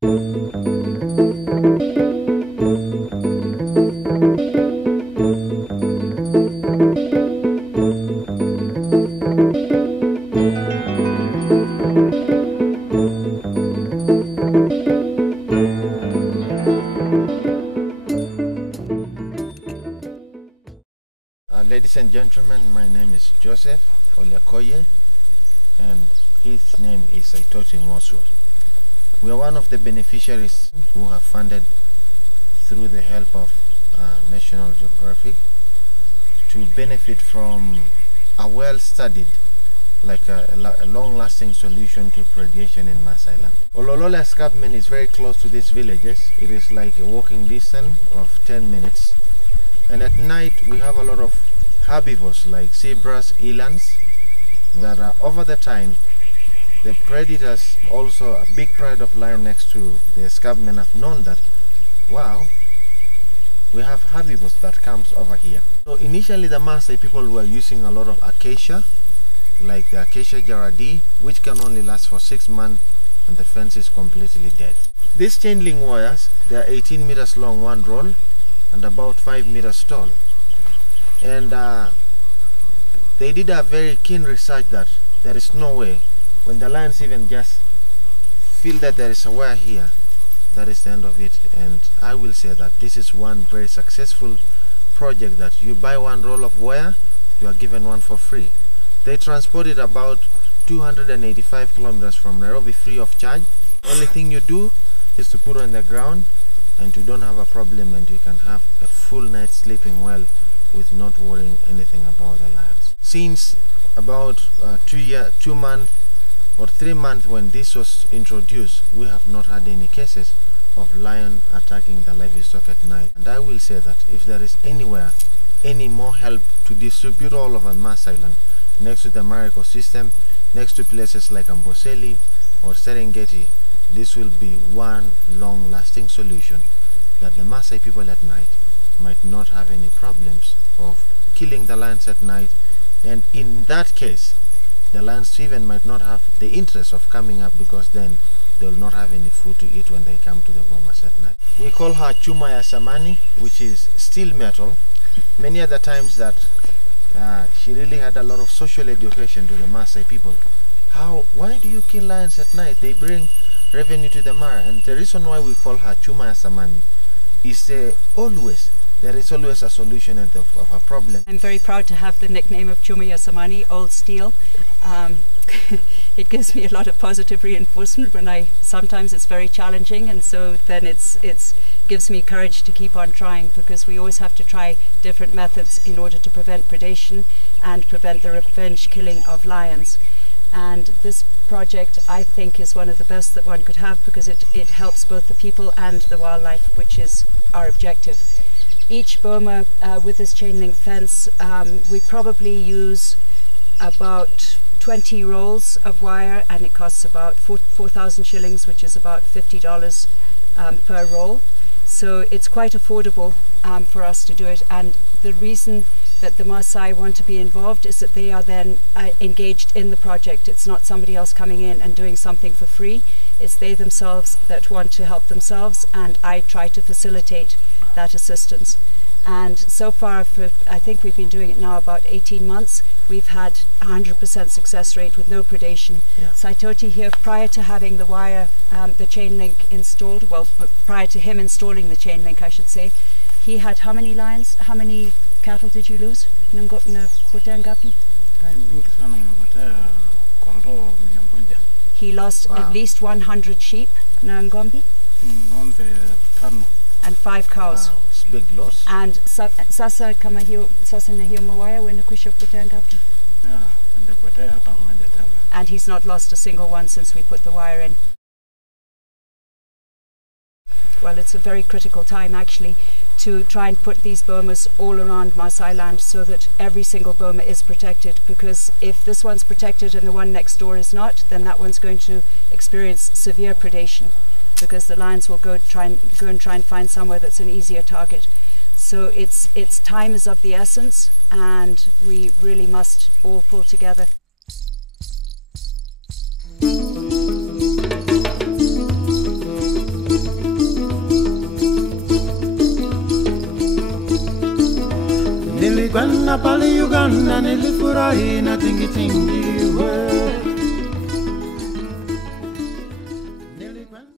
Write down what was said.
Ladies and gentlemen, my name is Joseph Olekoye and his name is Saitoti Ngosu. We are one of the beneficiaries who have funded through the help of National Geographic to benefit from a well-studied, like a long-lasting solution to predation in Maasai land. Ololola escarpment is very close to these villages. It is like a walking distance of 10 minutes. And at night we have a lot of herbivores like zebras, elands, that are over the time the predators, also a big pride of lion next to the escarpment, have known that, wow, we have herbivores that comes over here. So initially the Maasai people were using a lot of acacia, like the Acacia jaradi, which can only last for 6 months and the fence is completely dead. These chain link wires, they are 18 meters long, one roll, and about 5 meters tall. And they did a very keen research that there is no way, when the lions even just feel that there is a wire here, that is the end of it. And I will say that this is one very successful project, that you buy one roll of wire, you are given one for free. They transported about 285 kilometers from Nairobi free of charge. Only thing you do is to put on the ground and you don't have a problem, and you can have a full night sleeping well with not worrying anything about the lions. Since about 2 months or 3 months when this was introduced, we have not had any cases of lion attacking the livestock at night. And I will say that if there is anywhere any more help to distribute all over Maasai land, next to the Mara ecosystem, next to places like Amboseli or Serengeti, this will be one long-lasting solution that the Maasai people at night might not have any problems of killing the lions at night. And in that case, the lions even might not have the interest of coming up, because then they will not have any food to eat when they come to the Bomas at night. We call her Chuma ya Samani, which is steel metal. Many other times that she really had a lot of social education to the Maasai people. Why do you kill lions at night? They bring revenue to the Mara. And the reason why we call her Chuma ya Samani is there is always a solution of a problem. I'm very proud to have the nickname of Chuma ya Samani, Old Steel. It gives me a lot of positive reinforcement when sometimes it's very challenging, and so then it gives me courage to keep on trying, because we always have to try different methods in order to prevent predation and prevent the revenge killing of lions. And this project, I think, is one of the best that one could have, because it helps both the people and the wildlife, which is our objective. Each Boma with this chain link fence, we probably use about 20 rolls of wire, and it costs about 4,000 shillings, which is about $50 per roll. So it's quite affordable for us to do it. And the reason that the Maasai want to be involved is that they are then engaged in the project. It's not somebody else coming in and doing something for free. It's they themselves that want to help themselves, and I try to facilitate that assistance. And so far, I think we've been doing it now about 18 months, we've had 100% success rate with no predation. Yeah. Saitoti here, prior to having the wire, the chain link installed, well, prior to him installing the chain link, I should say, he had how many lions? How many cattle did you lose? He lost at least 100 sheep, Ngombe, and 5 cows. Wow, it's a big loss. And sasa kama hiyo, sasa na hiyo mawaya wenakwisha kupotea ngapi? And he's not lost a single one since we put the wire in. Well, it's a very critical time actually to try and put these bomas all around Maasai land so that every single boma is protected, because if this one's protected and the one next door is not, then that one's going to experience severe predation, because the lions will go and try and find somewhere that's an easier target. So it's time is of the essence, and we really must all pull together. Jana pale Uganda nilifurahi na tingi tingi we.